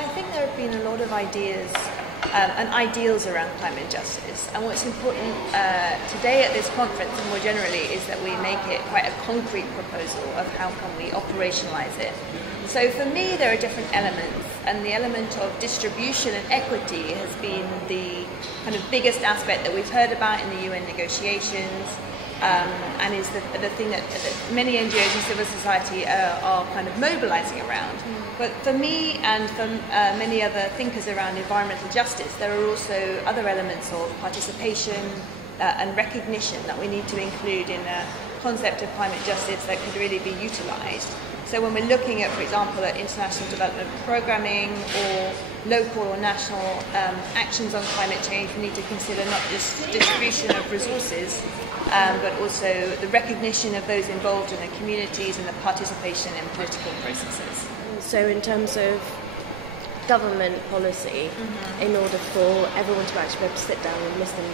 I think there have been a lot of ideas and ideals around climate justice. And what's important today at this conference and more generally is that we make it quite a concrete proposal of how can we operationalize it. So for me, there are different elements, and the element of distribution and equity has been the kind of biggest aspect that we've heard about in the UN negotiations, and is the thing that many NGOs and civil society are kind of mobilizing around. But for me and for many other thinkers around environmental justice, there are also other elements of participation and recognition that we need to include in a concept of climate justice that could really be utilized. So when we're looking at, for example, at international development programming or local or national actions on climate change, we need to consider not just distribution of resources, but also the recognition of those involved in the communities and the participation in political processes. So in terms of government policy, in order for everyone to actually be able to sit down and listen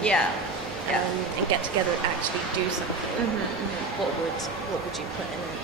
and get together and actually do something, what would you put in it?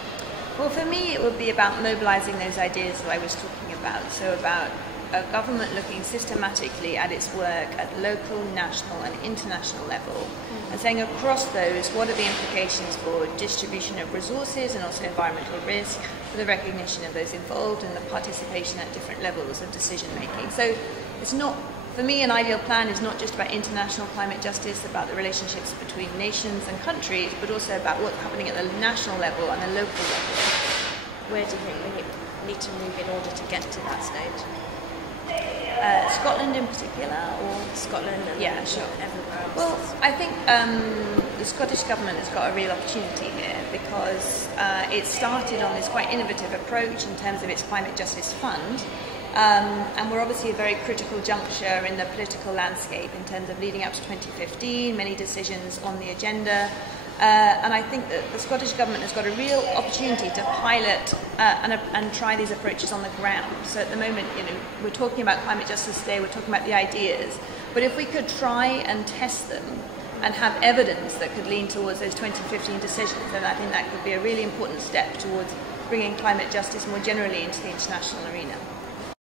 Well, for me, it would be about mobilising those ideas that I was talking about. So about a government looking systematically at its work at local, national and international level, and saying across those, what are the implications for distribution of resources and also environmental risk, for the recognition of those involved and the participation at different levels of decision making. So it's not, for me, an ideal plan is not just about international climate justice, about the relationships between nations and countries, but also about what's happening at the national level and the local level. Where do you think we need to move in order to get to that stage? Scotland in particular, or Scotland and everywhere else? Well, I think the Scottish Government has got a real opportunity here because it started on this quite innovative approach in terms of its Climate Justice Fund. And we're obviously a very critical juncture in the political landscape in terms of leading up to 2015, many decisions on the agenda. And I think that the Scottish Government has got a real opportunity to pilot and try these approaches on the ground. So at the moment, we're talking about climate justice today, we're talking about the ideas. But if we could try and test them and have evidence that could lean towards those 2015 decisions, then I think that could be a really important step towards bringing climate justice more generally into the international arena.